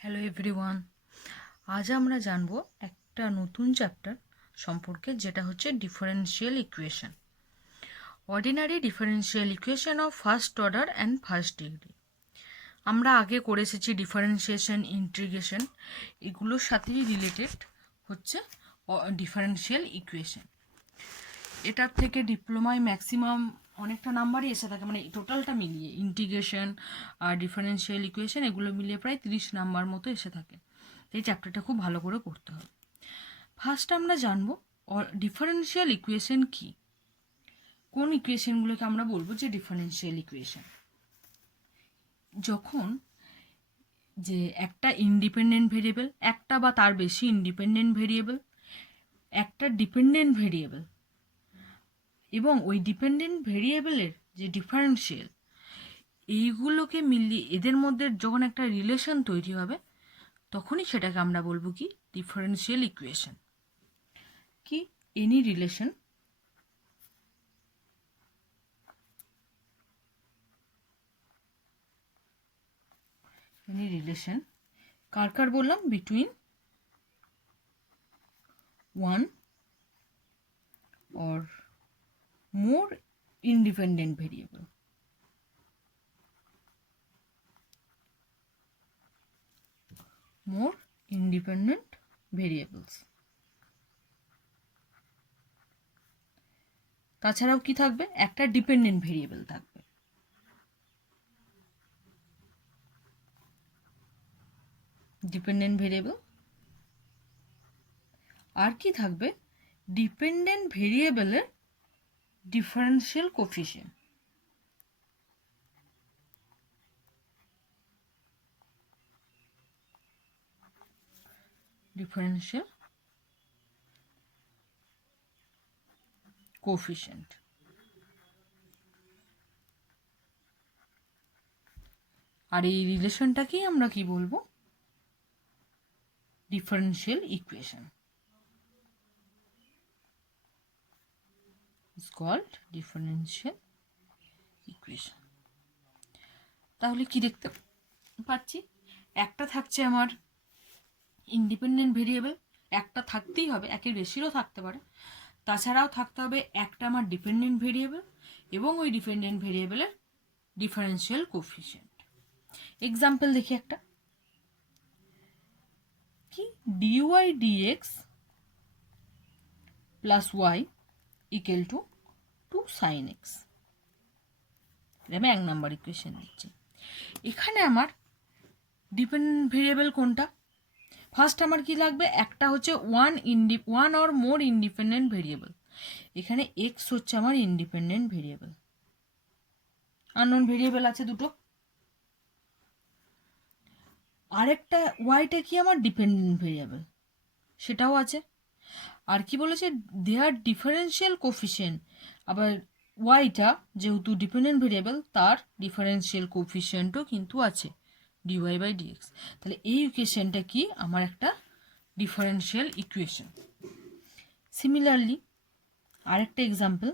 Hello everyone, আজ আমরা জানব একটা নতুন চ্যাপ্টার সম্পর্কে, যেটা হচ্ছে differential equation. Ordinary differential equation of first order and first degree. আমরা আগে করে এসেছি ডিফারেন্সিয়েশন, ইন্টিগ্রেশন, এগুলোর সাথেই রিলেটেড হচ্ছে ডিফারেন্সিয়াল ইকুয়েশন। এটার থেকে ডিপ্লোমায় ম্যাক্সিমাম অনেকটা নাম্বারই এসে থাকে, মানে টোটালটা মিলিয়ে ইন্টিগ্রেশন আর ডিফারেন্সিয়াল ইকুয়েশন এগুলো মিলিয়ে প্রায় 30 নাম্বার মতো এসে থাকে। এই চ্যাপ্টারটা খুব ভালো করে পড়তে হবে। ফার্স্ট আমরা জানবো ডিফারেন্সিয়াল ইকুয়েশন কি, কোন ইকুয়েশনগুলোকে আমরা বলবো যে ডিফারেন্সিয়াল ইকুয়েশন। যখন যে একটা ইন্ডিপেন্ডেন্ট ভেরিয়েবল, একটা বা তার বেশি ইন্ডিপেন্ডেন্ট ভেরিয়েবল, একটা ডিপেন্ডেন্ট ভেরিয়েবল এবং ওই ডিপেন্ডেন্ট ভেরিয়েবলের যে ডিফারেন্সিয়াল, এইগুলোকে মিলিয়ে এদের মধ্যে যখন একটা রিলেশন তৈরি হবে, তখনই সেটাকে আমরা বলবো কি ডিফারেন্সিয়াল ইকুয়েশন। কি এনি রিলেশন কার কার বললাম, between one or more independent variable. More independent variables. তাছাড়াও কি থাকবে, একটা ডিপেন্ডেন্ট ভেরিয়েবল থাকবে। ডিপেন্ডেন্ট ভেরিয়েবল আর কি থাকবে, ডিপেন্ডেন্ট ভেরিয়েবলের ডিফারেন্সিয়াল কোফিশিয়েন্ট। Differential coefficient. আর এই রিলেশনটাকেই আমরা কি বলবো, differential equation. is called differential equation. তাহলে কি দেখতে পাচ্ছি, একটা থাকছে আমার ইন্ডিপেন্ডেন্ট ভেরিয়েবল, একটা থাকতেই হবে, একের বেশিরও থাকতে পারে। তাছাড়াও থাকতে হবে একটা আমার ডিপেন্ডেন্ট ভেরিয়েবল এবং ওই ডিপেন্ডেন্ট ভেরিয়েবলের ডিফারেন্সিয়াল কোফিশিয়েন্ট। এক্সাম্পল দেখি একটা, কি dy dx plus y equal to 2 sin x। আমি 1 নাম্বার ইকুয়েশন দিচ্ছি। এখানে আমার ডিপেন্ডেন্ট ভেরিয়েবল কোনটা, ফার্স্ট আমার কি লাগবে, একটা হচ্ছে one or more independent variable. এখানে এক্স হচ্ছে আমার ইন্ডিপেন্ডেন্ট ভেরিয়েবল, আননোন ভেরিয়েবল আছে দুটো। আরেকটা ওয়াইটা কি আমার ডিপেন্ডেন্ট ভেরিয়েবল, সেটাও আছে। আর কি বলেছে, দেয়ার ডিফারেন্সিয়াল কোফিশিয়েন্ট, আবার ওয়াইটা যেহেতু ডিপেন্ডেন্ট ভেরিয়েবল তার ডিফারেন্সিয়াল কোফিশিয়েন্টও কিন্তু আছে, ডিওয়াই বাই ডিএক্স। তাহলে এই ইকুয়েশনটা কি, আমার একটা ডিফারেন্সিয়াল ইকুয়েশন। সিমিলারলি আরেকটা example,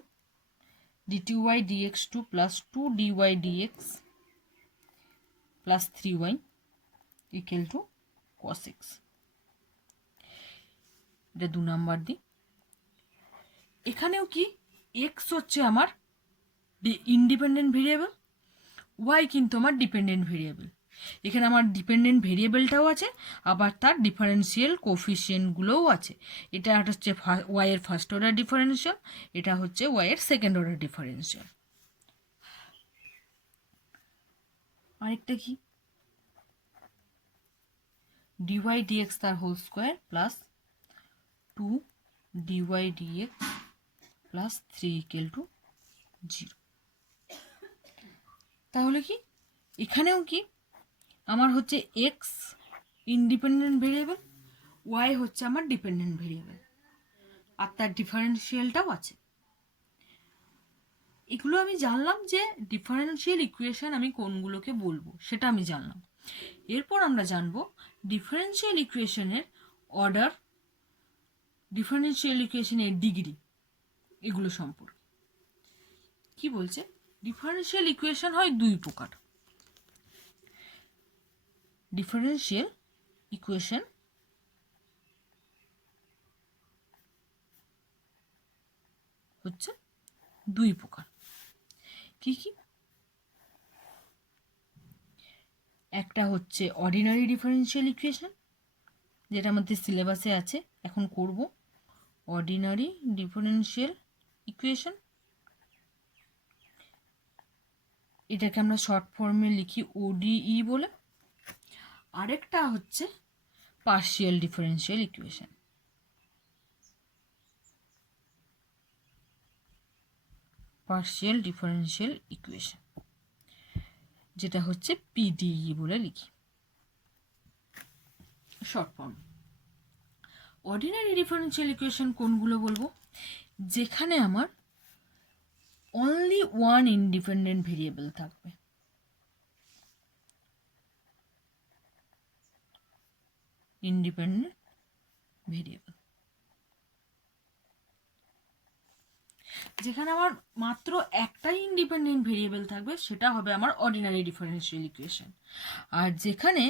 D two Y D X two plus 2 dy dx plus 3y equal to cos x। এটা 2 নাম্বার দিই। এখানেও কি এক্স হচ্ছে আমার ইন্ডিপেন্ডেন্ট ভেরিয়েবল, ওয়াই কিন্তু আমার ডিপেন্ডেন্ট ভেরিয়েবল। এখানে আমার ডিপেন্ডেন্ট ভেরিয়েবলটাও আছে, আবার তার ডিফারেন্সিয়াল কোফিশিয়েন্টগুলোও আছে। এটা হচ্ছে ওয়াই এর ফার্স্ট অর্ডার ডিফারেন্সিয়াল, এটা হচ্ছে ওয়াই এর সেকেন্ড অর্ডার ডিফারেন্সিয়াল। আরেকটা কি, ডিওয়াই ডিএক্স তার whole square plus 2 dy dx plus 3 equal to 0। তাহলে কি এখানেও কি আমার হচ্ছে এক্স ইন্ডিপেন্ডেন্ট ভেরিয়েবল, ওয়াই হচ্ছে আমার ডিপেন্ডেন্ট ভেরিয়েবল, আর তার ডিফারেন্সিয়ালটাও আছে। এগুলো আমি জানলাম যে ডিফারেন্সিয়াল ইকুয়েশন আমি কোনগুলোকে বলবো সেটা আমি জানলাম। এরপর আমরা জানবো ডিফারেন্সিয়াল ইকুয়েশনের অর্ডার, ডিফারেন্সিয়াল ইকুয়েশনের ডিগ্রি, এগুলো সম্পর্কে। কি বলছে, ডিফারেন্সিয়াল ইকুয়েশন হয় দুই প্রকার, ডিফারেন্সিয়াল ইকুয়েশন হচ্ছে দুই প্রকার। কি কি? একটা হচ্ছে অর্ডিনারি ডিফারেনশিয়াল ইকুয়েশন, যেটা আমাদের সিলেবাসে আছে, এখন করব। অর্ডিনারি ডিফারেনশিয়াল ইকুয়েশন, এটাকে আমরা শর্ট ফর্মে লিখি ওডিই বলে। আরেকটা হচ্ছে partial differential equation, partial differential equation, যেটা হচ্ছে পিডিই বলে লিখি short form. Ordinary differential equation কোনগুলো বলবো? যেখানে আমার অনলি ওয়ান ইন্ডিপেন্ডেন্ট ভেরিয়েবল থাকবে। ইন্ডিপেন্ডেন্ট ভেরিয়েবল, যেখানে আমার মাত্র একটাই ইন্ডিপেন্ডেন্ট ভেরিয়েবল থাকবে, সেটা হবে আমার অর্ডিনারি ডিফারেনশিয়াল ইকুয়েশন। আর যেখানে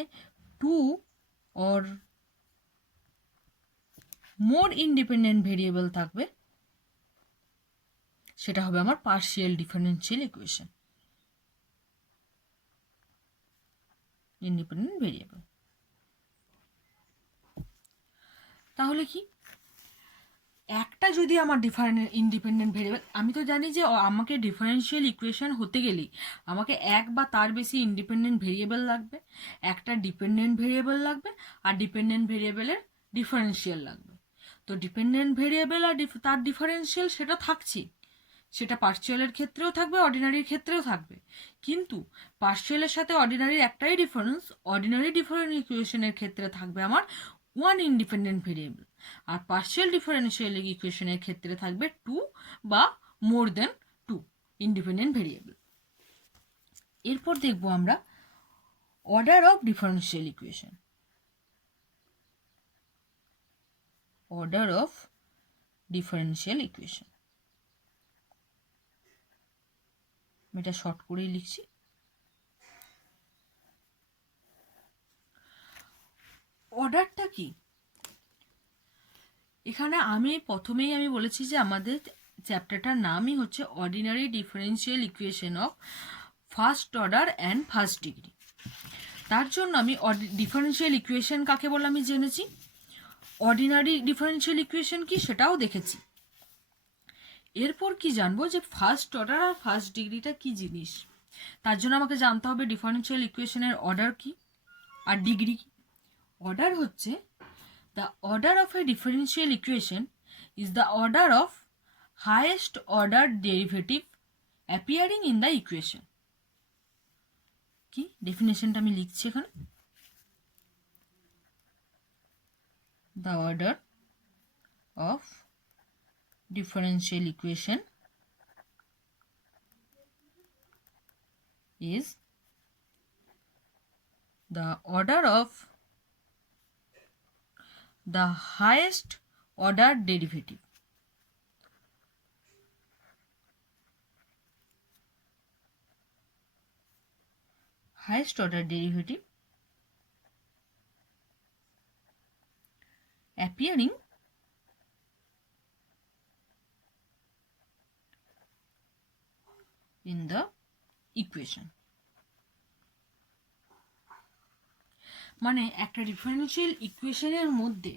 two or more independent variable থাকবে, সেটা হবে আমার partial differential equation. Independent variable তাহলে কি? একটা যদি আমার ইন্ডিপেন্ডেন্ট ভেরিয়েবল, আমি তো জানি যে আমাকে ডিফারেনশিয়াল ইকুয়েশন হতে গেলেই আমাকে এক বা তার বেশি ইন্ডিপেন্ডেন্ট ভেরিয়েবল লাগবে, একটা ডিপেন্ডেন্ট ভেরিয়েবল লাগবে, আর ডিপেন্ডেন্ট ভেরিয়েবলের ডিফারেন্সিয়াল লাগবে। তো ডিপেন্ডেন্ট ভেরিয়েবল আর তার ডিফারেন্সিয়াল সেটা থাকছেই, সেটা পার্শিয়ালের ক্ষেত্রেও থাকবে, অর্ডিনারির ক্ষেত্রেও থাকবে। কিন্তু পার্শিয়ালের সাথে অর্ডিনারির একটাই ডিফারেন্স, অর্ডিনারি ডিফারেন্ট ইকুয়েশনের ক্ষেত্রে থাকবে আমার ওয়ান ইন্ডিপেন্ডেন্ট ভেরিয়েবল, আর পার্শিয়াল ডিফারেনশিয়াল ইকুয়েশনের ক্ষেত্রে থাকবে টু বা মোর দেন টু ইন্ডিপেন্ডেন্ট ভেরিয়েবল। এরপর দেখব আমরা order of differential equation. Order of differential equation, আমি এটা শর্ট করেই লিখছি। অর্ডারটা কি? এখানে প্রথমেই আমি বলেছি যে আমাদের চ্যাপ্টারটার নামই হচ্ছে ordinary differential equation of first order and first degree. তার জন্য আমি ডিফারেনশিয়াল ইকুয়েশন কাকে বলে আমি জেনেছি, অর্ডিনারি ডিফারেনশিয়াল ইকুয়েশন কি সেটাও দেখেছি। এরপর কি জানবো যে ফার্স্ট অর্ডার আর ফার্স্ট ডিগ্রিটা কি জিনিস। তার জন্য আমাকে জানতে হবে ডিফারেনশিয়াল ইকুয়েশনের অর্ডার কি আর ডিগ্রি কি। অর্ডার হচ্ছে the order of a differential equation is the order of highest order derivative appearing in the equation. কি ডেফিনেশনটা আমি লিখছি এখানে, the order of differential equation is the order of the highest order derivative appearing in the equation. মানে একটা differential ইকুয়েশনের মধ্যে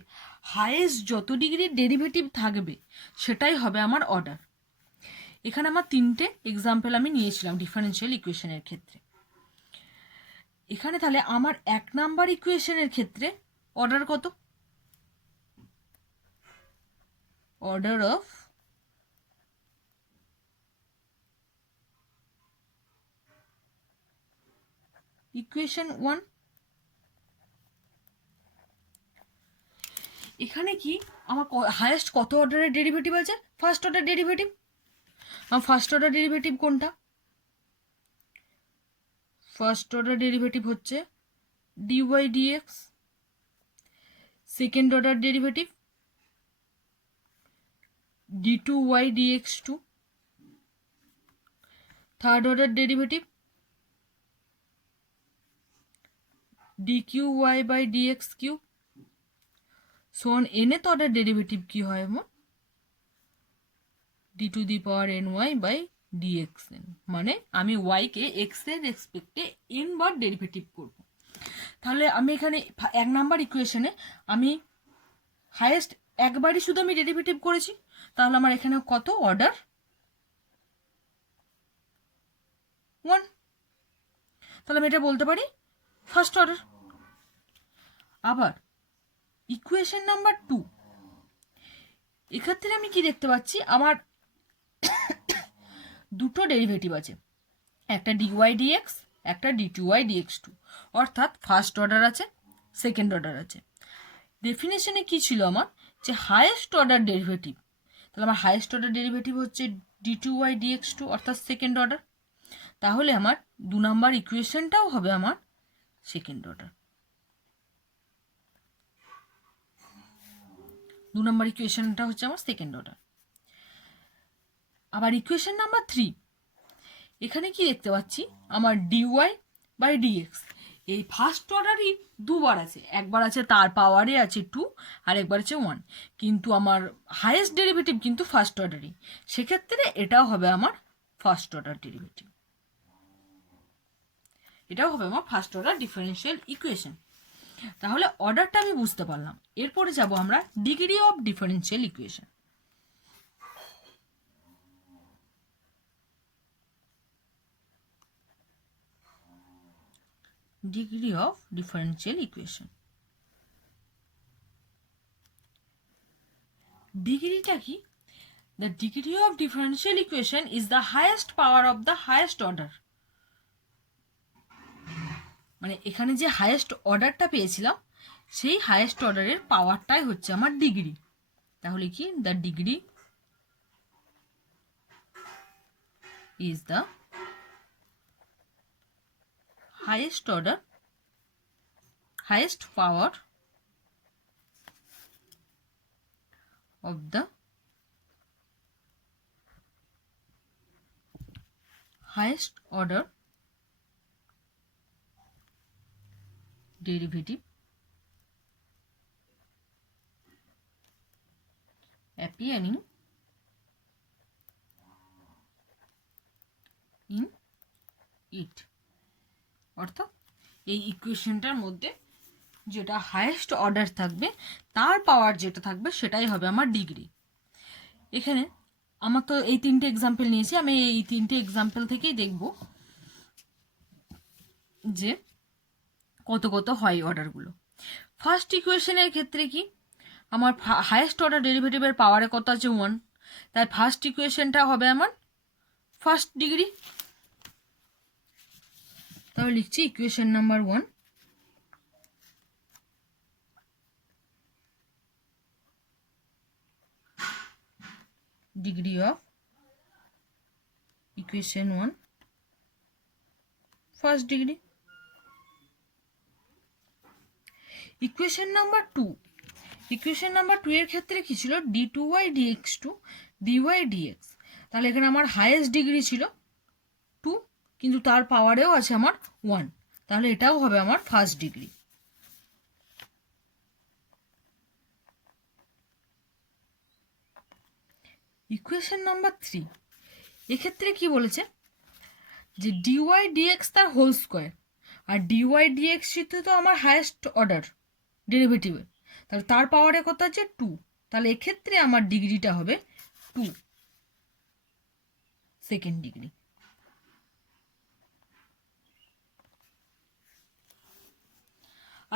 highest যত ডিগ্রির ডেরিভেটিভ থাকবে সেটাই হবে আমার অর্ডার। এখানে আমার তিনটে এক্সাম্পল আমি নিয়েছিলাম ডিফারেনশিয়াল ইকুয়েশনের ক্ষেত্রে। এখানে তাহলে আমার এক নাম্বার ইকুয়েশনের ক্ষেত্রে অর্ডার কত? Order of equation 1। এখানে কি আমার হাইয়েস্ট কত অর্ডারের ডেরিভেটিভ আছে? First order derivative. First order derivative কোনটা? ফার্স্ট অর্ডার ডেরিভেটিভ হচ্ছে dy dx। Second order derivative d2y dx2। Third order derivative D cube Y by D X cube সন এনে তো অর্ডার ডেরিভেটিভ কি হয় আমার D to the power N Y by D X N, মানে আমি ওয়াইকে x এর রেসপেক্টে এন বার derivative করব। তাহলে আমি এখানে 1 নাম্বার ইকুয়েশনে আমি হাইয়েস্ট একবারই শুধু আমি ডেরিভেটিভ করেছি, তাহলে আমার এখানে কত অর্ডার 1, তাহলে আমি এটা বলতে পারি ফার্স্ট অর্ডার। আবার ইকুয়েশন নাম্বার 2, এক্ষেত্রে আমি কি দেখতে পাচ্ছি আমার দুটো ডেরিভেটিভ আছে, একটা ডিওয়াই ডিএক্স, একটা d two y dx two, অর্থাৎ ফার্স্ট অর্ডার আছে, সেকেন্ড অর্ডার আছে। ডেফিনেশনে কি ছিল আমার, যে হায়েস্ট অর্ডার ডেরিভেটিভ, তাহলে আমার হায়েস্ট অর্ডার ডেরিভেটিভ হচ্ছে d two y dx two, অর্থাৎ সেকেন্ড অর্ডার। তাহলে আমার 2 নাম্বার ইকুয়েশনটাও হবে আমার সেকেন্ড অর্ডার। 2 নাম্বার ইকুয়েশনটা হচ্ছে আমার সেকেন্ড অর্ডার। আবার ইকুয়েশন নাম্বার 3, এখানে কি দেখতে পাচ্ছি আমার ডিওয়াই বাই ডিএক্স, এই ফার্স্ট অর্ডারই দুবার আছে, একবার আছে তার পাওয়ারে আছে 2 আর একবার আছে 1, কিন্তু আমার হাইয়েস্ট ডেরিভেটিভ কিন্তু ফার্স্ট অর্ডারই, সেক্ষেত্রে এটাও হবে আমার ফার্স্ট অর্ডার ডেরিভেটিভ, এটাও হবে আমার ফার্স্ট অর্ডার ডিফারেন্সিয়াল ইকুয়েশন। তাহলে অর্ডারটা আমি বুঝতে পারলাম। এরপরে যাব আমরা degree of differential equation. Degree of differential equation, ডিগ্রিটা কি? The degree of differential equation is the highest power of the highest order. মানে এখানে যে হাইয়েস্ট অর্ডারটা পেয়েছিলাম, সেই হাইয়েস্ট অর্ডারের পাওয়ারটাই হচ্ছে আমার ডিগ্রি। তাহলে কি, the degree is the highest order, highest power of the highest order derivative appearing in it, অর্থাৎ এই ইকুয়েশনটার মধ্যে যেটা হাইয়েস্ট অর্ডার থাকবে তার পাওয়ার যেটা থাকবে সেটাই হবে আমার ডিগ্রি। এখানে আমার তো এই 3টে এক্সাম্পল নিয়েছি, আমি এই 3টে এক্সাম্পল থেকেই দেখব যে কত কত হয় অর্ডারগুলো। ফার্স্ট ইকুয়েশনের ক্ষেত্রে কি, আমার হাইয়েস্ট অর্ডার ডেরিভেটিভের পাওয়ারে কত আছে 1, তাই ফার্স্ট ইকুয়েশনটা হবে আমার ফার্স্ট ডিগ্রি। তাহলে লিখছি equation number 1, degree of equation 1 first degree. Equation number 2, equation number 2 এর ক্ষেত্রে কি ছিল, d two y dx two dy dx, তাহলে এখানে আমার হাইয়েস্ট ডিগ্রি ছিল 2, কিন্তু তার পাওয়ারেও আছে আমার 1, তাহলে এটাও হবে আমার ফার্স্ট ডিগ্রি। ইকুয়েশন নাম্বার 3, এক্ষেত্রে কি বলেছে, যে ডিওয়াই ডিএক্স তার হোল স্কোয়ার, আর ডিওয়াই ডিএক্স তো আমার হাইয়েস্ট অর্ডার ডেরিভেটিভের, তাহলে তার পাওয়ারে কত আছে 2, তাহলে এক্ষেত্রে আমার ডিগ্রিটা হবে 2, সেকেন্ড ডিগ্রি।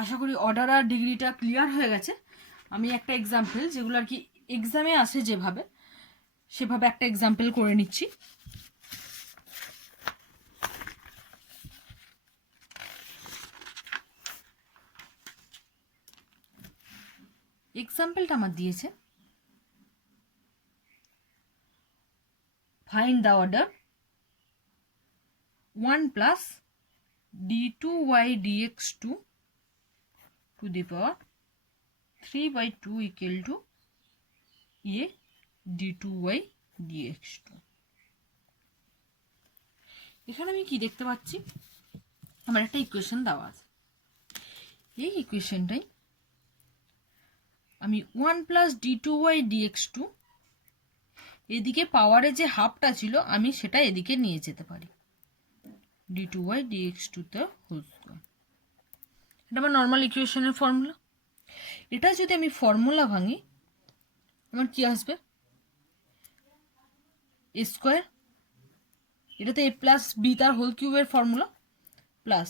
আশা করি অর্ডার আর ডিগ্রিটা ক্লিয়ার হয়ে গেছে। আমি একটা এক্সাম্পল, যেগুলো আর কি এক্সামে আসে যেভাবে, সেভাবে একটা এক্সাম্পল করে নিচ্ছি। এক্সাম্পলটা আমার দিয়েছে, find the order 1 plus d2y dx2 to the power 3/2 equal to a d2y dx2। এখানে আমি কি দেখতে পাচ্ছি, আমার একটা ইকুয়েশন দেওয়া আছে, এই ইকুয়েশনটাই আমি 1 প্লাস d2y dx2 এদিকে পাওয়ারে যে হাফটা ছিল আমি সেটা এদিকে নিয়ে যেতে পারি, d2y dx2 the whole square। এটা আমার নর্মাল ইকুয়েশনের ফর্মুলা। এটা যদি আমি ফর্মুলা ভাঙি আমার কি আসবে, এ স্কোয়ার, এটাতে এ প্লাস বি তার হোল কিউবের formula, plus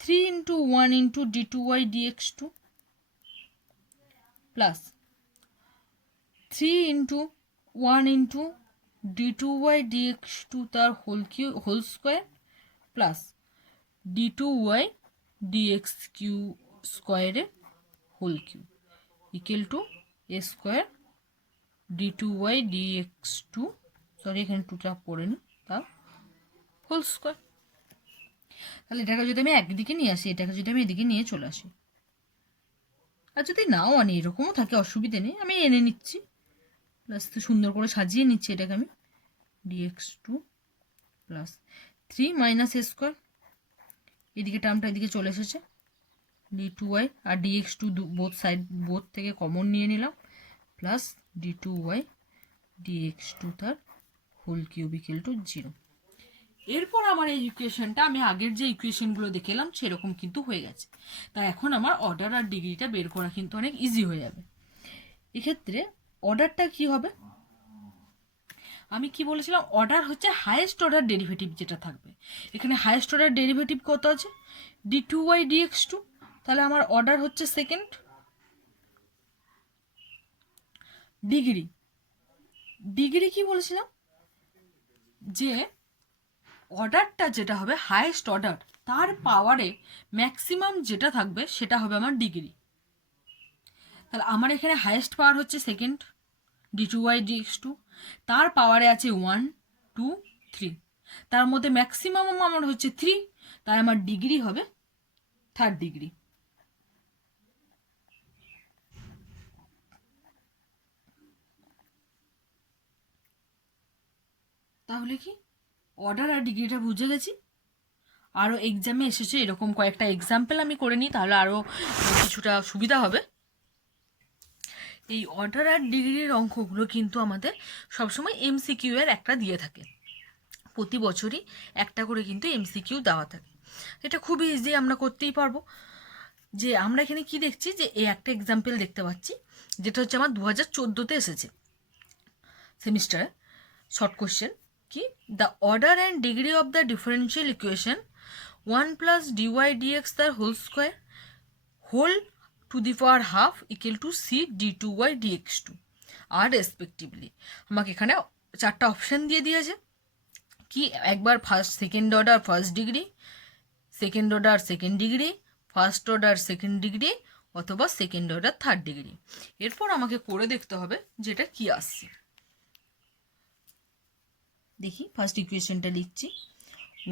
3 into 1 into d2y dx2 plus 3 into 1 into d2y dx2 তার whole square plus d2y dx3 স্কোয়ারের whole cube equal to a square d2y dx2, sorry এখানে টুটা পড়ে নি, তার হোল স্কোয়ার। তাহলে এটাকে যদি আমি একদিকে নিয়ে আসি, এটাকে যদি আমি এদিকে নিয়ে চলে আসি, আর যদি নাও আনি এরকমও থাকে অসুবিধে নেই, আমি এনে নিচ্ছি, প্লাস সুন্দর করে সাজিয়ে নিচ্ছি এটাকে আমি, dx2 প্লাস 3 মাইনাস এ স্কোয়ার, এদিকে টার্মটা এদিকে চলে এসেছে, d2y আর dx2 বোথ থেকে কমন নিয়ে নিলাম, প্লাস d2y dx2 তার হোল কিউব ইকুয়াল টু 0। এরপর আমার এই ইকুয়েশনটা আমি আগের যে ইকুয়েশনগুলো দেখলাম সেরকম কিন্তু হয়ে গেছে। তাই এখন আমার অর্ডার আর ডিগ্রিটা বের করা কিন্তু অনেক ইজি হয়ে যাবে। এক্ষেত্রে অর্ডারটা কি হবে, আমি কি বলেছিলাম, অর্ডার হচ্ছে হাইয়েস্ট অর্ডার ডেরিভেটিভ যেটা থাকবে। এখানে হাইয়েস্ট অর্ডার ডেরিভেটিভ কত আছে, d2y dx2, তাহলে আমার অর্ডার হচ্ছে সেকেন্ড। ডিগ্রি কি বলেছিলাম, যে অর্ডারটা যেটা হবে হাইয়েস্ট অর্ডার তার পাওয়ারে ম্যাক্সিমাম যেটা থাকবে সেটা হবে আমার ডিগ্রি। তাহলে আমার এখানে হাইয়েস্ট পাওয়ার হচ্ছে সেকেন্ড d2y dx2, তার পাওয়ারে আছে 1 2 3, তার মধ্যে ম্যাক্সিমাম আমার হচ্ছে 3, তাই আমার ডিগ্রি হবে থার্ড ডিগ্রি। তাহলে কি অর্ডার আর ডিগ্রিটা বুঝে গেছি। আরও এক্সামে এসেছে এরকম কয়েকটা এক্সাম্পল আমি করে নিই, তাহলে আরও কিছুটা সুবিধা হবে। এই অর্ডার আর ডিগ্রির অঙ্কগুলো কিন্তু আমাদের সবসময় এমসিকিউ এর একটা দিয়ে থাকে, প্রতি বছরই একটা করে কিন্তু এমসিকিউ দেওয়া থাকে। এটা খুবই ইজি, আমরা করতেই পারবো। যে আমরা এখানে কি দেখছি, যে এই একটা এক্সাম্পল দেখতে পাচ্ছি যেটা হচ্ছে আমার 2014-তে এসেছে সেমিস্টারে, শর্ট কোশ্চেন কি, the order and degree of the differential equation 1 plus dy dx তার whole square whole to the power half equal to C d2y dx2 আর রেসপেক্টিভলি। আমাকে এখানে চারটা অপশান দিয়ে দিয়েছে, কি একবার second order first degree, second order second degree, first order second degree, অথবা সেকেন্ড অর্ডার থার্ড ডিগ্রি। এরপর আমাকে করে দেখতে হবে যেটা কি আসছে। দেখি ফার্স্ট ইকুয়েশনটা লিখছি,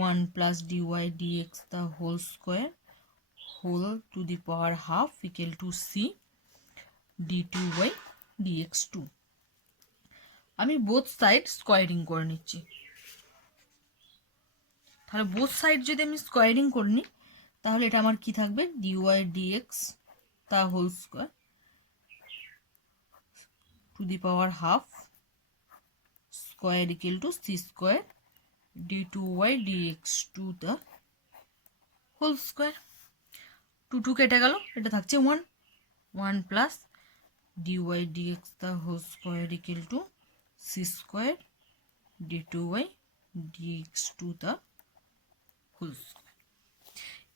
1 plus dy dx the whole square whole to the power half equal to C d2y dx2। আমি বোথ সাইড স্কোয়ারিং করে নিচ্ছি। তাহলে বোথ সাইড যদি আমি স্কোয়ারিং করে নিই তাহলে এটা আমার কি থাকবে, ডিওয়াই ডিএক্স তা whole square to the power half square equal to c square d2y dx2 the whole square. 2 কেটে গেল, এটা থাকছে 1 1 plus dy dx the whole square equal to c square d2y dx2 the whole square.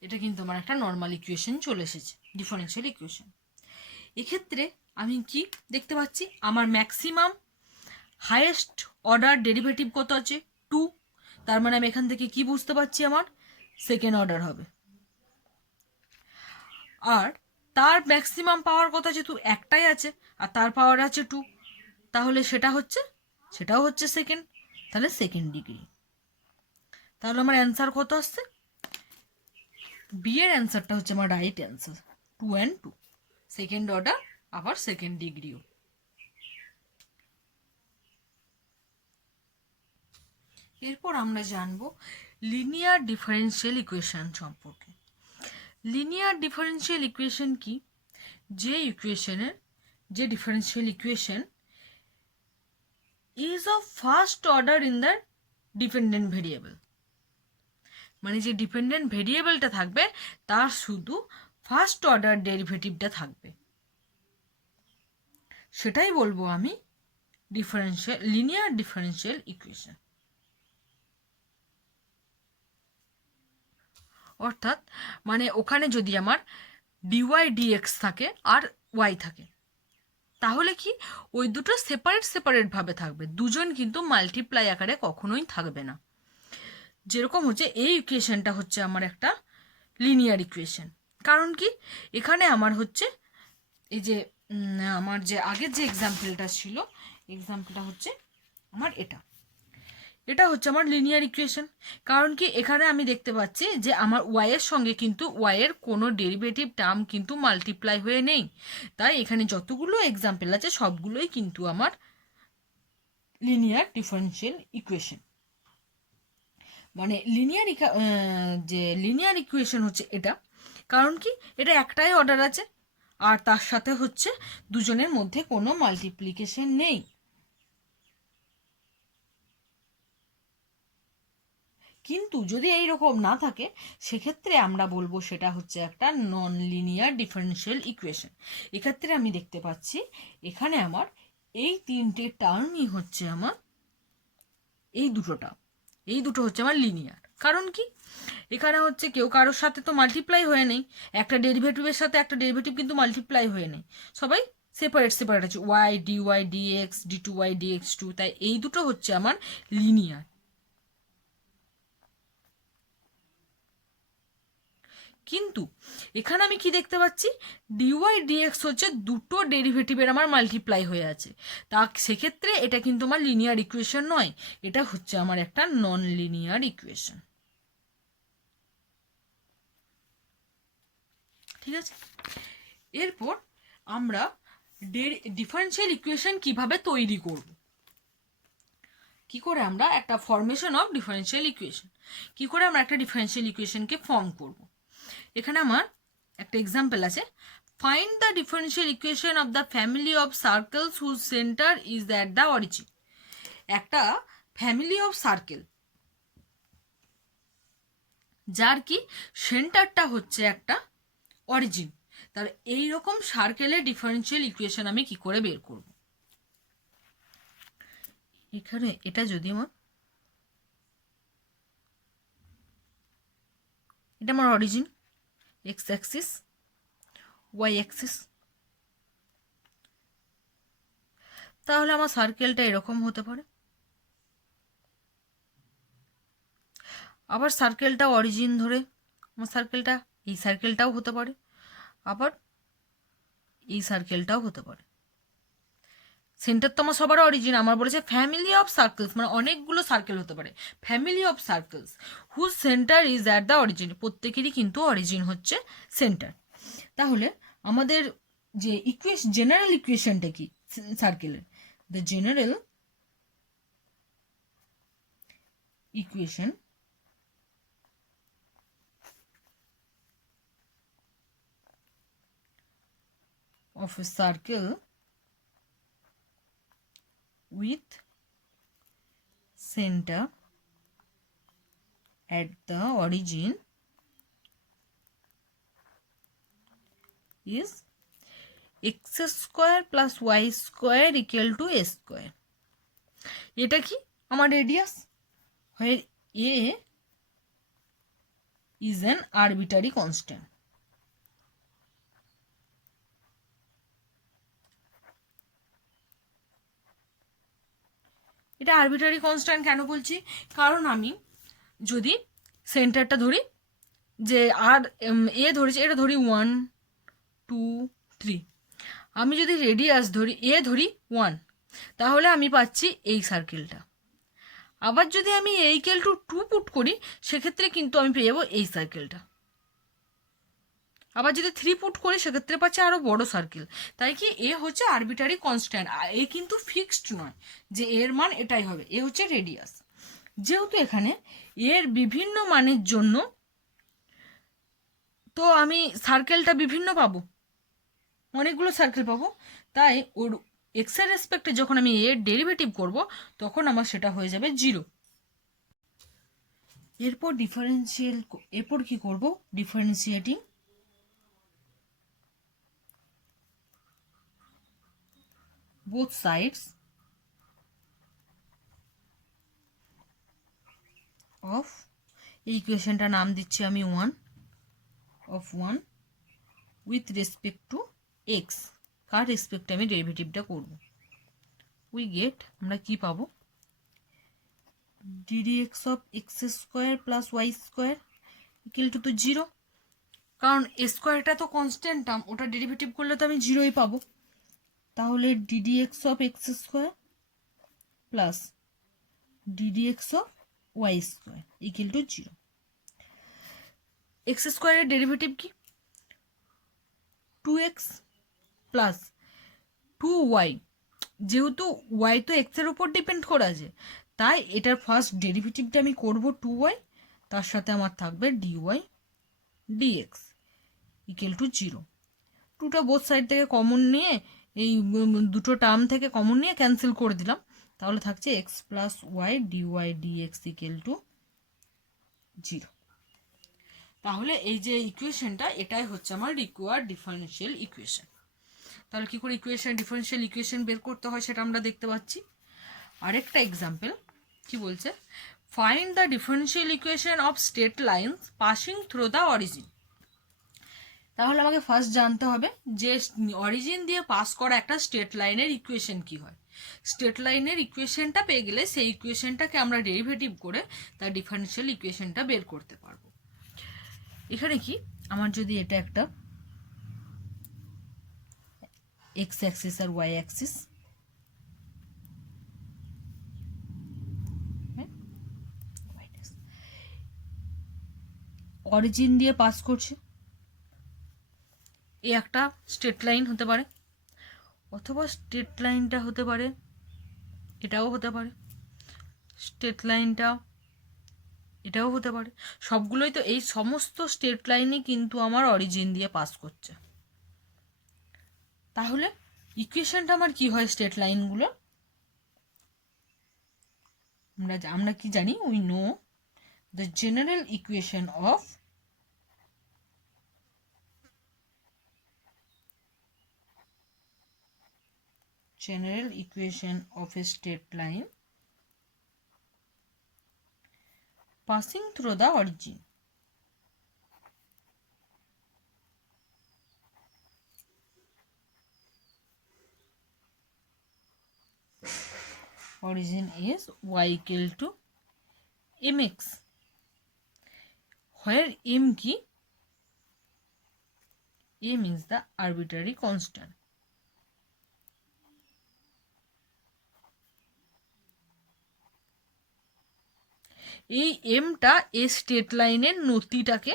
এটা কিন্তু আমার একটা normal equation চলে এসেছে, ডিফারেন্সিয়াল ইকুয়েশন। এক্ষেত্রে আমি কি দেখতে পাচ্ছি, আমার ম্যাক্সিমাম হাইয়েস্ট অর্ডার ডেরিভেটিভ কত আছে 2, তার মানে আমি এখান থেকে কি বুঝতে পারছি, আমার সেকেন্ড অর্ডার হবে। আর তার ম্যাক্সিমাম পাওয়ার কথা যেহেতু একটাই আছে আর তার পাওয়ার আছে 2, তাহলে সেটাও হচ্ছে সেকেন্ড, তাহলে সেকেন্ড ডিগ্রি। তাহলে আমার অ্যান্সার কত আসছে, বি এর অ্যান্সারটা হচ্ছে আমার right answer, 2 and 2, second order আবার সেকেন্ড ডিগ্রিও। এরপর আমরা জানবো লিনিয়ার ডিফারেন্সিয়াল ইকুয়েশন সম্পর্কে। লিনিয়ার ডিফারেন্সিয়াল ইকুয়েশন কি? যে differential equation is of first order in the dependent variable, মানে যে ডিপেন্ডেন্ট ভেরিয়েবলটা থাকবে তার শুধু ফার্স্ট অর্ডার ডেরিভেটিভটা থাকবে, সেটাই বলবো আমি লিনিয়ার ডিফারেন্সিয়াল ইকুয়েশন। অর্থাৎ মানে ওখানে যদি আমার ডিওয়াই ডিএক্স থাকে আর ওয়াই থাকে, তাহলে কি ওই দুটো সেপারেট ভাবে থাকবে, দুজন কিন্তু মাল্টিপ্লাই আকারে কখনোই থাকবে না। যেরকম হচ্ছে এই ইকুয়েশনটা হচ্ছে আমার একটা লিনিয়ার ইকুয়েশন, কারণ কি এখানে আমার হচ্ছে এই যে আমার যে আগের যে এক্সাম্পলটা ছিল, এক্সাম্পলটা হচ্ছে আমার এটা হচ্ছে আমার লিনিয়ার ইকুয়েশন। কারণ কি এখানে আমি দেখতে পাচ্ছি যে আমার ওয়াই এর সঙ্গে কিন্তু ওয়াই এর কোনো ডেরিভেটিভ টার্ম কিন্তু মাল্টিপ্লাই হয়ে নেই, তাই এখানে যতগুলো এক্সাম্পল আছে সবগুলোই কিন্তু আমার লিনিয়ার ডিফারেন্সিয়াল ইকুয়েশন। মানে লিনিয়ার ইকুয়েশন হচ্ছে এটা, কারণ কি এটা একটাই অর্ডার আছে আর তার সাথে হচ্ছে দুজনের মধ্যে কোনো মাল্টিপ্লিকেশন নেই। কিন্তু যদি এইরকম না থাকে সেক্ষেত্রে আমরা বলবো সেটা হচ্ছে একটা নন লিনিয়ার ডিফারেন্সিয়াল ইকুয়েশন। এক্ষেত্রে আমি দেখতে পাচ্ছি এখানে আমার এই তিনটে টার্মই হচ্ছে আমার এই দুটো হচ্ছে আমার লিনিয়ার। কারণ কি এখানে হচ্ছে কেউ কারোর সাথে তো মাল্টিপ্লাই হয়ে নেই, একটা ডেরিভেটিভের সাথে একটা ডেরিভেটিভ কিন্তু মাল্টিপ্লাই হয়ে নেই, সবাই সেপারেট আছে, ওয়াই ডিওয়াই ডিএক্স ডি2 ওয়াই ডিএক্স2, তাই এই দুটো হচ্ছে আমার লিনিয়ার। কিন্তু এখানে আমি কি দেখতে পাচ্ছি, ডিওয়াই ডিএক্স হচ্ছে দুটো ডেরিভেটিভের আমার মাল্টিপ্লাই হয়ে আছে, তা সেক্ষেত্রে এটা কিন্তু আমার লিনিয়ার ইকুয়েশন নয়, এটা হচ্ছে আমার একটা নন লিনিয়ার ইকুয়েশন। ঠিক আছে, এরপর আমরা ডিফারেন্সিয়াল ইকুয়েশন কিভাবে তৈরি করব, কি করে আমরা একটা ফর্মেশন অফ ডিফারেন্সিয়াল ইকুয়েশন, কি করে আমরা একটা ডিফারেন্সিয়াল ইকুয়েশনকে ফর্ম করব। এখানে আমার একটা এক্সাম্পল আছে, find the differential equation of the family of circles whose centre is at the origin. একটা ফ্যামিলি অফ সার্কেল যার কি সেন্টারটা হচ্ছে একটা অরিজিন, তাহলে এইরকম সার্কেলের ডিফারেন্সিয়াল ইকুয়েশন আমি কি করে বের করব। এখানে এটা যদি এটা আমার origin, x axis y axis, তাহলে আমার সার্কেলটা এরকম হতে পারে। আবার সার্কেলটা অরিজিন ধরে আমার সার্কেলটা এই সার্কেলটাও হতে পারে, আবার এই সার্কেলটাও হতে পারে। সেন্টার তো আমার সবার অরিজিন, আমার বলেছে ফ্যামিলি অফ সার্কেলস, মানে অনেকগুলো সার্কেল হতে পারে, family of circles whose centre is at the origin, প্রত্যেকেরই কিন্তু অরিজিন হচ্ছে সেন্টার। তাহলে আমাদের যে জেনারেল ইকুয়েশনটা কি সার্কেলের, the general equation of a circle with center at the origin is x square plus y square equal to a square. এটা কি আমার radius, where a is an arbitrary constant. এটা আরবিটারি কনস্ট্যান্ট কেন বলছি, কারণ আমি যদি সেন্টারটা ধরি যে আর এ ধরেছি, এটা ধরি 1 2 3, আমি যদি রেডিয়াস ধরি ধরি 1, তাহলে আমি পাচ্ছি এই সার্কেলটা। আবার যদি আমি এইকেল টু 2 পুট করি সেক্ষেত্রে কিন্তু আমি পেয়ে যাবো এই সার্কেলটা। আবার যদি 3 পুট করি সেক্ষেত্রে পাচ্ছে আরও বড় সার্কেল। তাই কি এ হচ্ছে আরবিটারি কনস্ট্যান্ট, এ কিন্তু ফিক্সড নয় যে এর মান এটাই হবে, এ হচ্ছে রেডিয়াস। যেহেতু এখানে এর বিভিন্ন মানের জন্য তো আমি সার্কেলটা বিভিন্ন পাবো, অনেকগুলো সার্কেল পাবো, তাই ওর এক্সের রেসপেক্টে যখন আমি এর ডেরিভেটিভ করব তখন আমার সেটা হয়ে যাবে 0। এরপর কি করব, ডিফারেন্সিয়েটিং both sides of এই ইকুয়েশনটার নাম দিচ্ছি আমি 1 of 1 with respect to x, কার রেসপেক্টে আমি ডেরিভেটিভটা করব। উই গেট, আমরা কি পাবো, ddx of x square plus y square equal to 0, কারণ স্কোয়ারটা তো কনস্ট্যান্ট টার্ম, ওটা ডেরিভেটিভ করলে তো আমি 0ই পাবো। তাহলে ddx of x square plus ddx of y square equal to 0। X স্কোয়ারের ডেরিভেটিভ কি, 2x প্লাস 2y, যেহেতু y তো x এর উপর ডিপেন্ড করে আছে, তাই এটার ফার্স্ট ডেরিভেটিভটা আমি করব 2y, তার সাথে আমার থাকবে dy dx ইকুয়াল টু 0। 2টা বোথ সাইড থেকে কমন নিয়ে, এই দুটো টার্ম থেকে কমন নিয়ে ক্যান্সেল করে দিলাম, তাহলে থাকছে x plus y dy dx equal to 0। তাহলে এই যে ইকুয়েশনটা, এটাই হচ্ছে আমার রিকোয়ার্ড ডিফারেনশিয়াল ইকুয়েশন। তাহলে কি করে ডিফারেনশিয়াল ইকুয়েশন বের করতে হয় সেটা আমরা দেখতে পাচ্ছি। আরেকটা এক্সাম্পল কি বলছে, find the differential equation of straight lines passing through the origin. তাহলে আমাকে ফার্স্ট জানতে হবে যে অরিজিন দিয়ে পাস করা একটা স্ট্রেট লাইনের ইকুয়েশন কি হয়। স্ট্রেট লাইনের ইকুয়েশনটা পেয়ে গেলে সেই ইকুয়েশনটাকে আমরা ডেরিভেটিভ করে তার ডিফারেনশিয়াল ইকুয়েশনটা বের করতে পারবো। এখানে কি, আমার যদি এটা একটা এক্স অ্যাক্সিস আর ওয়াই অ্যাক্সিস, অরিজিন দিয়ে পাস করছে, এই একটা স্ট্রেট লাইন হতে পারে, অথবা স্ট্রেট লাইনটা হতে পারে, এটাও হতে পারে, স্ট্রেট লাইনটা এটাও হতে পারে, সবগুলোই তো, এই সমস্ত স্ট্রেট লাইনই কিন্তু আমার অরিজিন দিয়ে পাস করছে। তাহলে ইকুয়েশনটা আমার কি হয়, স্ট্রেট লাইনগুলো আমরা কি জানি, we know the general equation of a straight line passing through the origin. Origin is y equal to mx, where m কি, m is the arbitrary constant. এই এমটা এই স্ট্রেট লাইনের নতিটাকে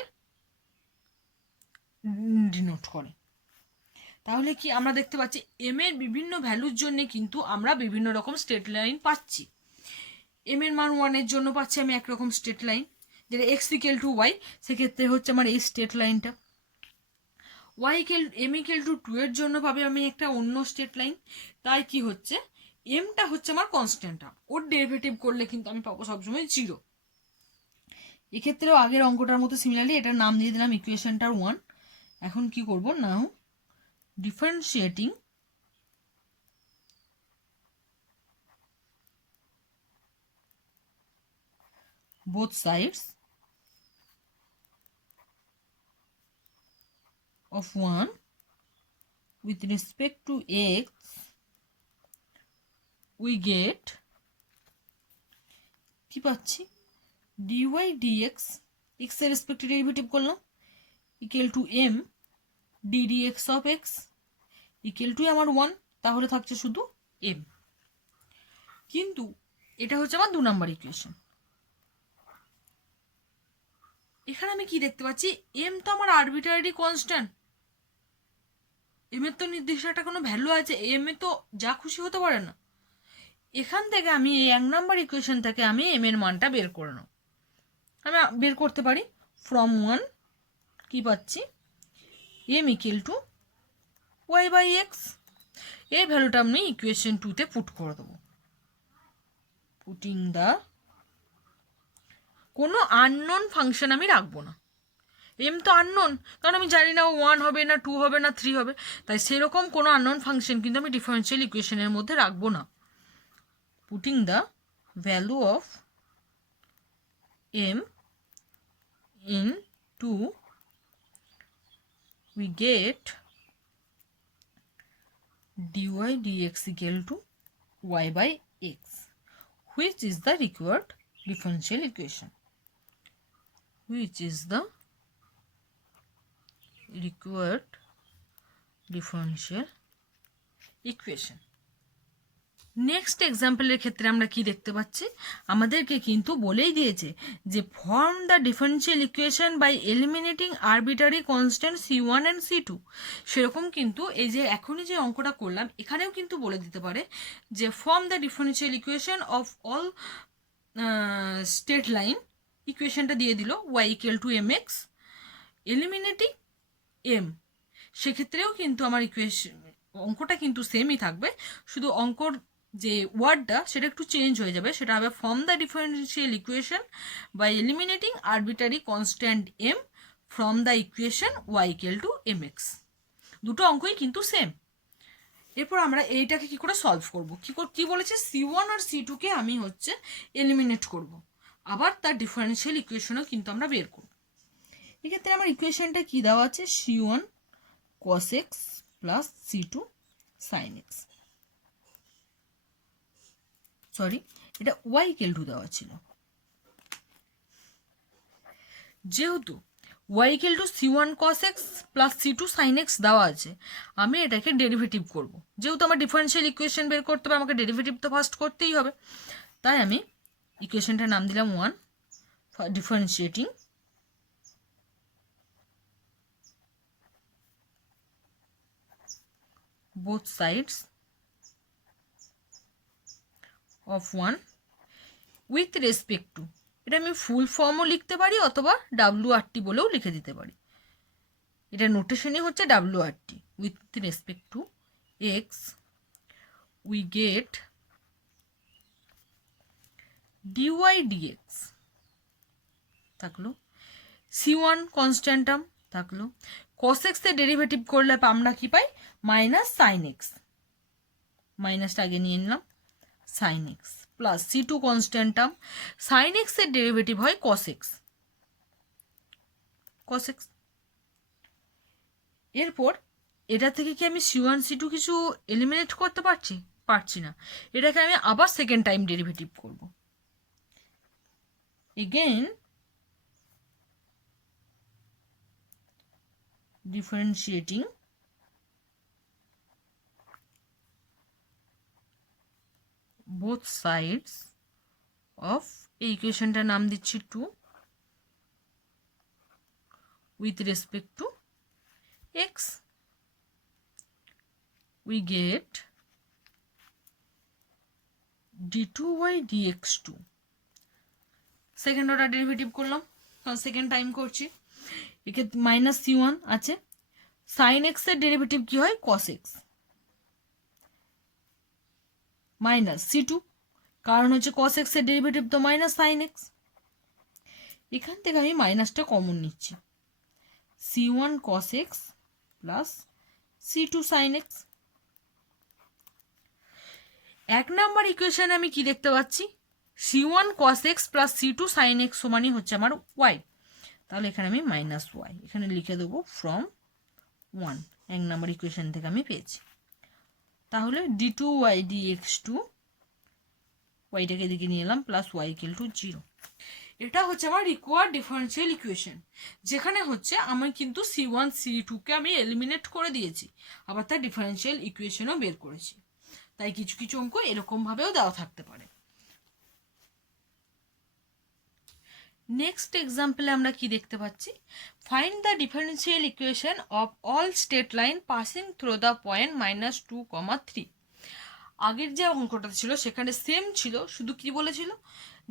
ডিনোট করে। তাহলে কি আমরা দেখতে পাচ্ছি, এম এর বিভিন্ন ভ্যালুর জন্য কিন্তু আমরা বিভিন্ন রকম স্ট্রেট লাইন পাচ্ছি। এম এর মান 1 এর জন্য পাচ্ছি আমি একরকম স্ট্রেট লাইন, যেটা এক্স ইকুয়াল টু ওয়াই, সেক্ষেত্রে হচ্ছে আমার এই স্ট্রেট লাইনটা। এম ইকুয়াল টু 2 এর জন্য পাবে আমি একটা অন্য স্ট্রেট লাইন। তাই কি হচ্ছে, এমটা হচ্ছে আমার কনস্ট্যান্ট, ওর ডেরিভেটিভ করলে কিন্তু আমি পাবো সবসময় 0। এক্ষেত্রেও আগের অঙ্কটার মতো সিমিলারলি এটার নাম দিয়ে দিলাম ইকুয়েশনটার 1। এখন কি করব, নাও differentiating both sides of 1 with respect to x, we get কি পাচ্ছি, dy dx, x এর রেসপেক্টে ডেরিভেটিভ করলাম, equal to m ddx of x equal to আমার 1, তাহলে থাকছে শুধু m। কিন্তু এটা হচ্ছে আমার 2 নম্বর ইকুয়েশন। এখানে আমি কি দেখতে পাচ্ছি, m তো আমার আরবিট্রারি কনস্ট্যান্ট, m এর তো নির্দিষ্ট একটা কোনো ভ্যালু আছে, m এ তো যা খুশি হতে পারে না। এখান থেকে আমি এই 1 নম্বর ইকুয়েশন থেকে আমি m এর মানটা বের করে নেব। আমি বের করতে পারি ফ্রম 1 কি পাচ্ছি, m equal to y by x. এই ভ্যালুটা আমি ইকুয়েশন 2-তে পুট করে দেবো। পুটিং দ্য, কোনো আননোন ফাংশন আমি রাখবো না। এম তো আননোন, কারণ আমি জানি না 1 হবে না 2 হবে না 3 হবে, তাই সেরকম কোনো আননোন ফাংশন কিন্তু আমি ডিফারেন্সিয়াল ইকুয়েশনের মধ্যে রাখবো না। Putting the value of m into we get dy dx equal to y by x, which is the required differential equation. Which is the required differential equation. Next এক্সাম্পলের ক্ষেত্রে আমরা কি দেখতে পাচ্ছি, আমাদেরকে কিন্তু বলেই দিয়েছে যে form the differential equation by eliminating arbitrary constant C1 and C2। সেরকম কিন্তু এই যে এখনই যে অঙ্কটা করলাম এখানেও কিন্তু বলে দিতে পারে যে form the differential equation of all straight line, ইকুয়েশনটা দিয়ে দিল y equal to mx eliminating m। সেক্ষেত্রেও কিন্তু আমার ইকুয়েশন অঙ্কটা কিন্তু সেমই থাকবে, শুধু অঙ্কর যে ওয়ার্ডটা সেটা একটু চেঞ্জ হয়ে যাবে, সেটা হবে form the differential equation by eliminating arbitrary constant m from the equation y equal to mx। দুটো অঙ্কই কিন্তু সেম। এরপর আমরা এইটাকে কি করে সলভ করব, কি বলেছে C1 আর C2-কে আমি হচ্ছে এলিমিনেট করব, আবার তার ডিফারেন্সিয়াল ইকুয়েশনও কিন্তু আমরা বের করব। এক্ষেত্রে আমার ইকুয়েশনটা কি দেওয়া আছে, C1 cos x plus C2 sin x, sorry এটা y ইকুয়াল টু দেওয়া ছিল। যেহেতু y equal two C1 cos x plus C2 sin x দেওয়া আছে, আমি এটাকে ডেরিভেটিভ করব। যেহেতু আমার ডিফারেন্সিয়াল ইকুয়েশন বের করতে হবে, আমাকে ডেরিভেটিভ তো ফার্স্ট করতেই হবে। তাই আমি ইকুয়েশনটার নাম দিলাম 1, differentiating both sides of 1 with respect to, এটা আমি ফুল ফর্মও লিখতে পারি অথবা WRT বলেও লিখে দিতে পারি। এটা নোটেশনই হচ্ছে WRT, with respect to x we get dy dx থাকলো, C1 কনস্ট্যান্ট টার্ম থাকলো, cos x এর ডেরিভেটিভ করলে আমরা কি পাই, মাইনাস সাইন এক্স, মাইনাসটা আগে নিয়ে নিলাম, sine x plus C2 constant term, sine x এর ডেরিভেটিভ হয় cos x, cos x। এরপর এটা থেকে কি আমি C1 C2 কিছু এলিমিনেট করতে পারছি না, এটাকে আমি আবার সেকেন্ড টাইম ডেরিভেটিভ করব। Again differentiating both sides of এই ইকুয়েশনটার নাম দিচ্ছি 2 with respect to x we get d2y dx2। Second order derivative করলাম, সেকেন্ড টাইম করছি। এক্ষেত্রে মাইনাস C1 আছে, সাইন এক্স এর ডেরিভেটিভ কি হয় cos x, মাইনাস C2, কারণ হচ্ছে cos x এর ডেরিভেটিভ তো মাইনাস সাইন এক্স। এখান থেকে আমি মাইনাসটা কমন নিচ্ছি, C1 cos x plus C2 sin x। এক নাম্বার ইকুয়েশনে আমি কি দেখতে পাচ্ছি, C1 cos x plus C2 sin x সমানই হচ্ছে আমার y, তাহলে এখানে আমি মাইনাস ওয়াই এখানে লিখে দেবো ফ্রম 1, এক নাম্বার ইকুয়েশন থেকে আমি পেয়েছি। তাহলে d2y dx2, ওয়াইটাকে দিকে নিয়ে এলাম, প্লাস y ইকুয়াল টু 0। এটা হচ্ছে আমার রিকোয়ার্ড ডিফারেন্সিয়াল ইকুয়েশন, যেখানে হচ্ছে আমি কিন্তু C1 C2-কে আমি এলিমিনেট করে দিয়েছি, আবার তার ডিফারেন্সিয়াল ইকুয়েশনও বের করেছি। তাই কিছু কিছু অঙ্ক এরকমভাবেও দেওয়া থাকতে পারে। নেক্সট এক্সাম্পলে আমরা কি দেখতে পাচ্ছি, find the differential equation of all straight line passing through the point -2, 3। আগের যে অঙ্কটা ছিল সেখানে সেম ছিল, শুধু কি বলেছিল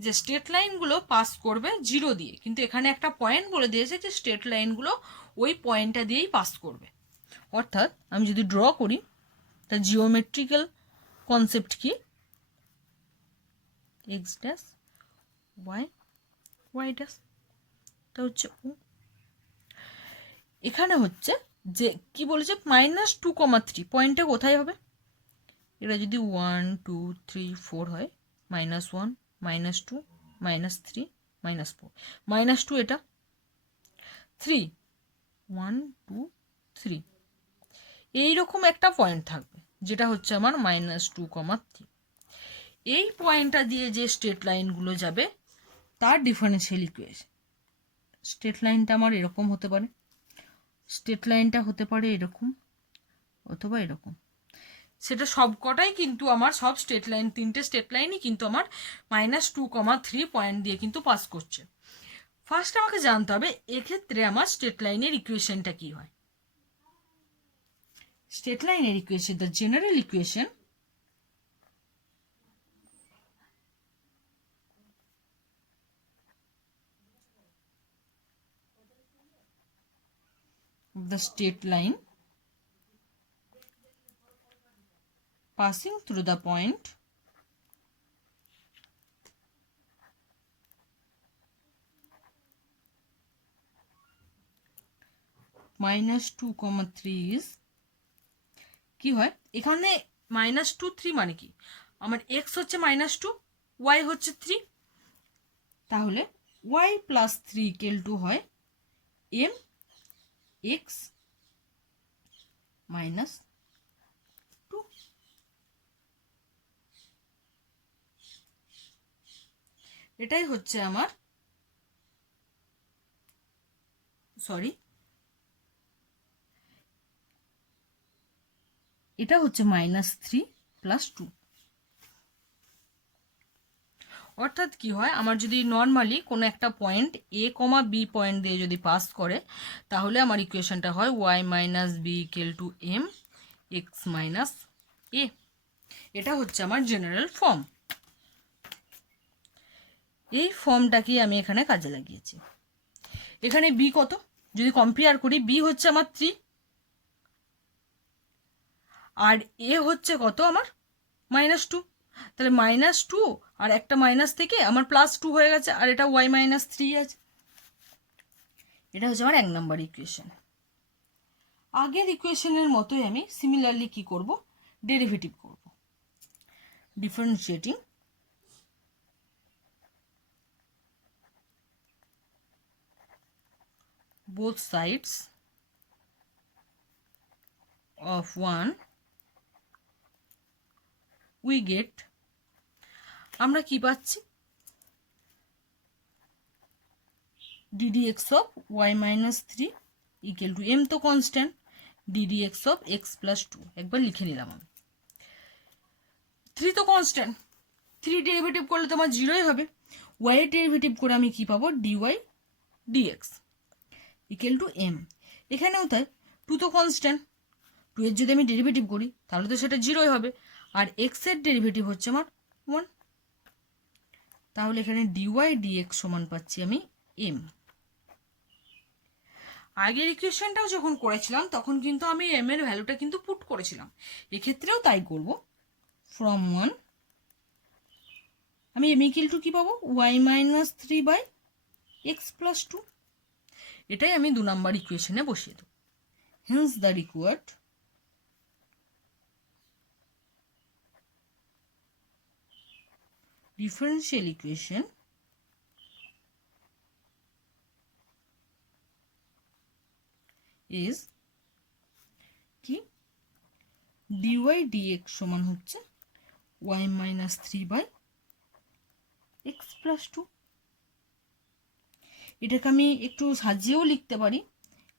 যে স্ট্রেট লাইনগুলো পাস করবে 0 দিয়ে, কিন্তু এখানে একটা পয়েন্ট বলে দিয়েছে যে স্ট্রেট লাইনগুলো ওই পয়েন্টটা দিয়েই পাস করবে। অর্থাৎ আমি যদি ড্র করি তা জিওমেট্রিক্যাল কনসেপ্ট কি, x dash y y dash, তা হচ্ছে ও। এখানে হচ্ছে যে কি বলেছে -2,3 পয়েন্টটা কোথায় হবে, এটা যদি 1 2 3 4 হয়, -1 -2 -3 -4 -2, এটা 3 1 2 3, এইরকম একটা পয়েন্ট থাকবে যেটা হচ্ছে আমার -2,3। এই পয়েন্টটা দিয়ে যে স্ট্রেট লাইনগুলো যাবে তার ডিফারেন্সিয়াল ইকুয়েশন, স্ট্রেট লাইনটা আমার এরকম হতে পারে, স্ট্রেট লাইনটা হতে পারে এরকম অথবা এরকম, সেটা সবকটাই কিন্তু আমার সব স্ট্রেট লাইন, 3টে স্ট্রেট লাইনই কিন্তু আমার -2,3 পয়েন্ট দিয়ে কিন্তু পাস করছে। ফার্স্ট আমাকে জানতে হবে এক্ষেত্রে আমার স্ট্রেট লাইনের ইকুয়েশনটা কি হয়। স্ট্রেট লাইনের equation, the general equation of the straight line passing through the point -2,3 is কি হয়, এখানে -2,3 মানে কি, আমার x হচ্ছে -2, y হচ্ছে 3, তাহলে y + 3 = 2 হয় m x -2। এটাই হচ্ছে আমার এটা হচ্ছে -3 + 2। অর্থাৎ কি হয়, আমার যদি নর্মালি কোনো একটা পয়েন্ট a, b পয়েন্ট দিয়ে যদি পাস করে তাহলে আমার ইকুয়েশনটা হয় y - b = m x - a। এটা হচ্ছে আমার জেনারেল ফর্ম। এই ফর্মটাকে আমি এখানে কাজে লাগিয়েছি। এখানে b কত, যদি কম্পেয়ার করি, b হচ্ছে আমার 3 আর a হচ্ছে কত আমার -2, তাহলে -2 আর একটা মাইনাস থেকে আমার +2 হয়ে গেছে, আর এটা y - 3 আছে। এটা হচ্ছে আমার 1 নম্বর ইকুয়েশন। আগের ইকুয়েশনের মতোই আমি সিমিলারলি কি করব, ডেরিভেটিভ করব। Differentiating both sides of 1 we get, আমরা কি পাচ্ছি, ddx of y - 3 = m তো কনস্ট্যান্ট, ddx of x + 2 একবার লিখে নিলাম আমি। 3 তো কনস্ট্যান্ট, 3 ডেরিভেটিভ করলে তো আমার 0ই হবে। y এর ডেরিভেটিভ করে আমি কি পাবো, dy dx = m। এখানেও তাই, 2 তো কনস্ট্যান্ট, 2 এর যদি আমি ডেরিভেটিভ করি তাহলে তো সেটা 0ই হবে, আর x এর ডেরিভেটিভ হচ্ছে আমার 1, তাহলে এখানে dy dx সমান পাচ্ছি আমি m। আগের ইকুয়েশনটাও যখন করেছিলাম তখন কিন্তু আমি m এর ভ্যালুটা কিন্তু পুট করেছিলাম, এক্ষেত্রেও তাই করব। ফ্রম 1 আমি m = কি পাবো, y - 3/x + 2, এটাই আমি 2 নম্বর ইকুয়েশনে বসিয়ে দেব। Hence the required differential equation is কি, dy dx সমান হচ্ছে y - 3/x + 2। এটাকে আমি একটু সাজিয়েও লিখতে পারি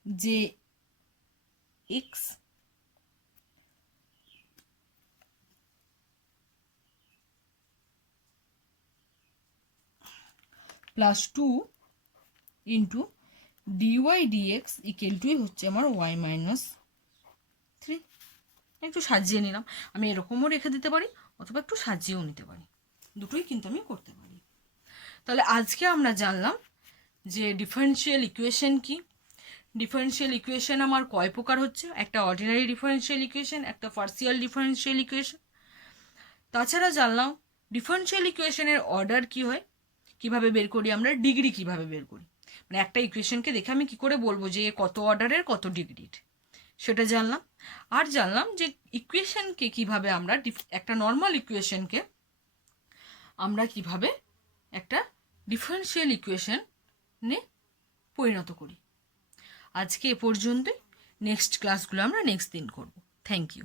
যে x + 2 ইন্টু dy dx = হচ্ছে আমার y - 3। একটু সাজিয়ে নিলাম। আমি এরকমও রেখে দিতে পারি অথবা একটু সাজিয়েও নিতে পারি, দুটোই কিন্তু আমি করতে পারি। তাহলে আজকে আমরা জানলাম যে ডিফারেন্সিয়াল ইকুয়েশন কি, ডিফারেন্সিয়াল ইকুয়েশন আমার কয় প্রকার হচ্ছে, একটা অর্ডিনারি ডিফারেন্সিয়াল ইকুয়েশন, একটা পার্সিয়াল ডিফারেন্সিয়াল ইকুয়েশন। তাছাড়া জানলাম ডিফারেন্সিয়াল ইকুয়েশনের অর্ডার কি হয়, কিভাবে বের করি আমরা, ডিগ্রি কিভাবে বের করি, মানে একটা ইকুয়েশনকে দেখে আমি কি করে বলবো যে কত অর্ডারের কত ডিগ্রির, সেটা জানলাম। আর জানলাম যে ইকুয়েশনকে কিভাবে আমরা একটা নর্মাল ইকুয়েশনকে আমরা কিভাবে একটা ডিফারেন্সিয়াল ইকুয়েশনে পরিণত করি। আজকে এ পর্যন্তই, নেক্সট ক্লাসগুলো আমরা নেক্সট দিন করব। Thank you.